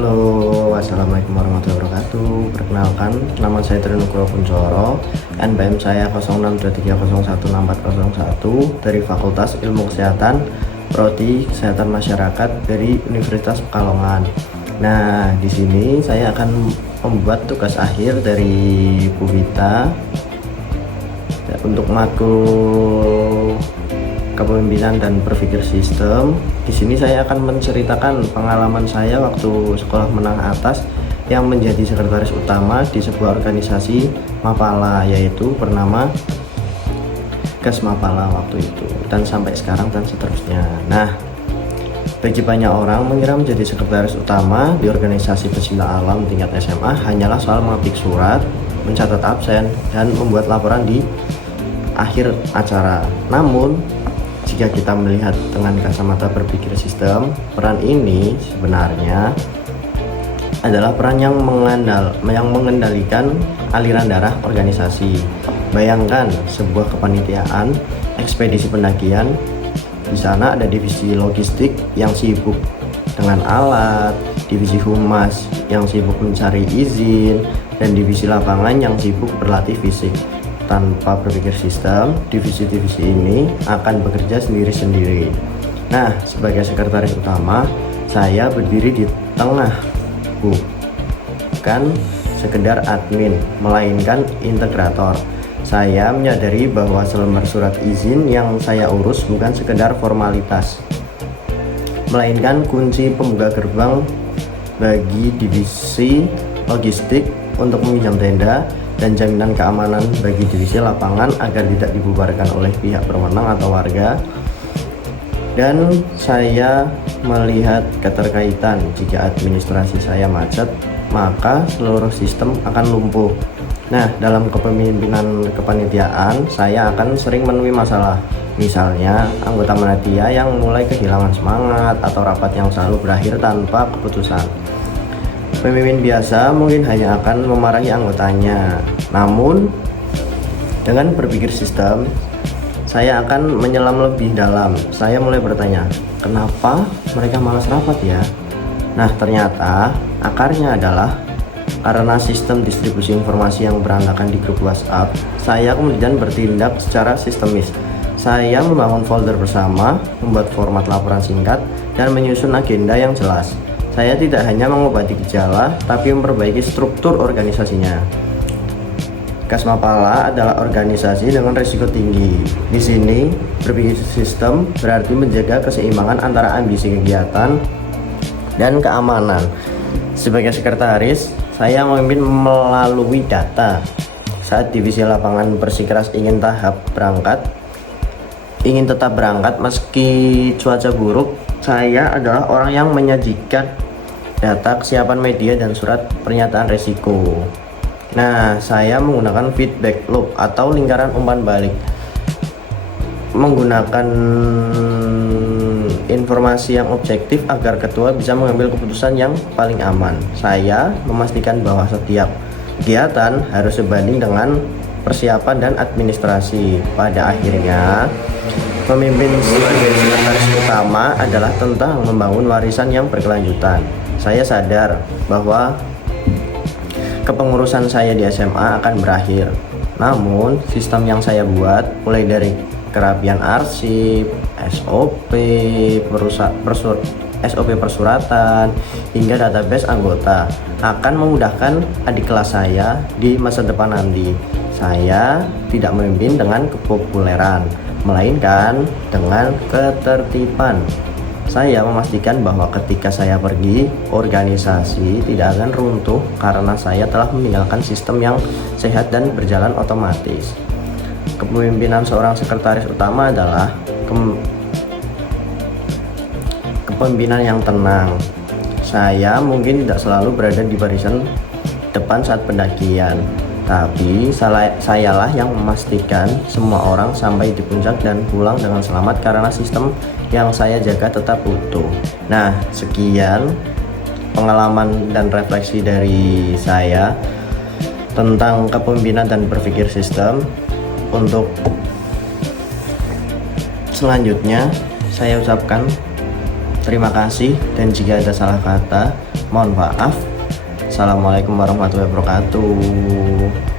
Halo, assalamualaikum warahmatullahi wabarakatuh. Perkenalkan, nama saya Trinugroho Kuncoro, NPM saya 0623016401 dari Fakultas Ilmu Kesehatan, Prodi Kesehatan Masyarakat dari Universitas Pekalongan. Nah, di sini saya akan membuat tugas akhir dari Bu Vita untuk matkul Kepemimpinan dan Berpikir Sistem. Di sini saya akan menceritakan pengalaman saya waktu sekolah menengah atas yang menjadi sekretaris utama di sebuah organisasi Mapala, yaitu bernama Gas Mapala waktu itu, dan sampai sekarang dan seterusnya. Nah, bagi banyak orang mengira menjadi sekretaris utama di organisasi pecinta alam tingkat SMA hanyalah soal mengetik surat, mencatat absen, dan membuat laporan di akhir acara. Namun jika kita melihat dengan kacamata berpikir sistem, peran ini sebenarnya adalah peran yang mengendalikan aliran darah organisasi. Bayangkan sebuah kepanitiaan ekspedisi pendakian. Di sana ada divisi logistik yang sibuk dengan alat, divisi humas yang sibuk mencari izin, dan divisi lapangan yang sibuk berlatih fisik. Tanpa berpikir sistem, divisi-divisi ini akan bekerja sendiri-sendiri. Nah, sebagai sekretaris utama, saya berdiri di tengah, bukan sekedar admin, melainkan integrator. Saya menyadari bahwa selembar surat izin yang saya urus bukan sekedar formalitas, melainkan kunci pembuka gerbang bagi divisi logistik untuk meminjam tenda dan jaminan keamanan bagi divisi lapangan agar tidak dibubarkan oleh pihak berwenang atau warga. Dan saya melihat keterkaitan, jika administrasi saya macet, maka seluruh sistem akan lumpuh. Nah, dalam kepemimpinan kepanitiaan, saya akan sering menemui masalah. Misalnya, anggota panitia yang mulai kehilangan semangat atau rapat yang selalu berakhir tanpa keputusan. Pemimpin biasa mungkin hanya akan memarahi anggotanya. Namun, dengan berpikir sistem, saya akan menyelam lebih dalam. Saya mulai bertanya, kenapa mereka malas rapat ya? Nah, ternyata akarnya adalah karena sistem distribusi informasi yang berantakan di grup WhatsApp. Saya kemudian bertindak secara sistemis. Saya membangun folder bersama, membuat format laporan singkat, dan menyusun agenda yang jelas. Saya tidak hanya mengobati gejala, tapi memperbaiki struktur organisasinya. Gas Mapala adalah organisasi dengan risiko tinggi. Di sini, berpikir sistem berarti menjaga keseimbangan antara ambisi kegiatan dan keamanan. Sebagai sekretaris, saya memimpin melalui data. Saat divisi lapangan bersikeras ingin tetap berangkat meski cuaca buruk, saya adalah orang yang menyajikan data kesiapan media dan surat pernyataan resiko. Nah, saya menggunakan feedback loop atau lingkaran umpan balik, menggunakan informasi yang objektif agar ketua bisa mengambil keputusan yang paling aman. Saya memastikan bahwa setiap kegiatan harus sebanding dengan persiapan dan administrasi. Pada akhirnya, pemimpin sebagai sekretaris utama adalah tentang membangun warisan yang berkelanjutan. Saya sadar bahwa kepengurusan saya di SMA akan berakhir. Namun, sistem yang saya buat, mulai dari kerapian arsip, SOP persuratan, hingga database anggota, akan memudahkan adik kelas saya di masa depan nanti. Saya tidak memimpin dengan kepopuleran, melainkan dengan ketertiban. Saya memastikan bahwa ketika saya pergi, organisasi tidak akan runtuh karena saya telah meninggalkan sistem yang sehat dan berjalan otomatis. Kepemimpinan seorang sekretaris utama adalah kepemimpinan yang tenang. Saya mungkin tidak selalu berada di barisan depan saat pendakian, tapi sayalah yang memastikan semua orang sampai di puncak dan pulang dengan selamat karena sistem yang saya jaga tetap utuh. Nah, sekian pengalaman dan refleksi dari saya tentang kepemimpinan dan berpikir sistem. Untuk selanjutnya, saya ucapkan Terima kasih, dan jika ada salah kata, mohon maaf. Assalamualaikum warahmatullahi wabarakatuh.